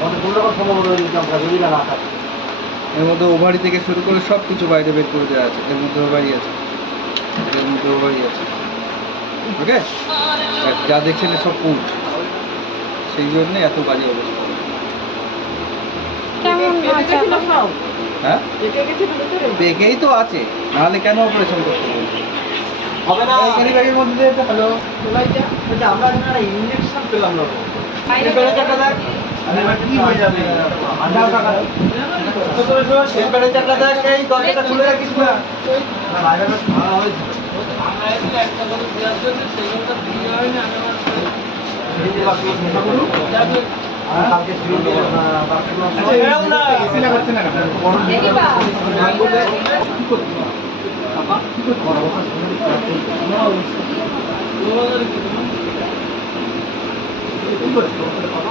আমাদের কোনো রকম সম্ভাবনা রয়েছে আমরা যদি না থাকে। এর মধ্যে ওভারি থেকে শুরু করে সব কিছু বাইরে বের করে দেওয়া আছে। এর মধ্যে ওভারি আছে, এর মধ্যে ওভারি আছে। ওকে, যা দেখছেন সব পুল, সেই জন্যে এত বাজে অবস্থা। হ্যাঁ, পেকেই তো আছে, নাহলে কেন অপারেশন করতে বলছে? হবে না ক্যারি ব্যাগের মধ্যে দিয়ে হ্যালো আমরা একটা ইঞ্জেকশন পেলাম না। টেম্পারেচারটা দেখ, কি হয়ে যাবে? আন্ডার টাকা টেম্পারেচারটা দেখ, এই দরজাটা খুলে রাখিস না। বাইরেটা ভাড়া হয়েছে। আমরা এখানে একটা করে দেওয়ার জন্য সেগুলোটা দিয়ে হয় না। এই যে বাকি কথাগুলো কালকে ফিরে দেব না। এরকম না এসি লাগাচ্ছে না কেন? দেখিবা কি করতে বাবা কি করতে বড় কথা শুনে কি করতে বাবা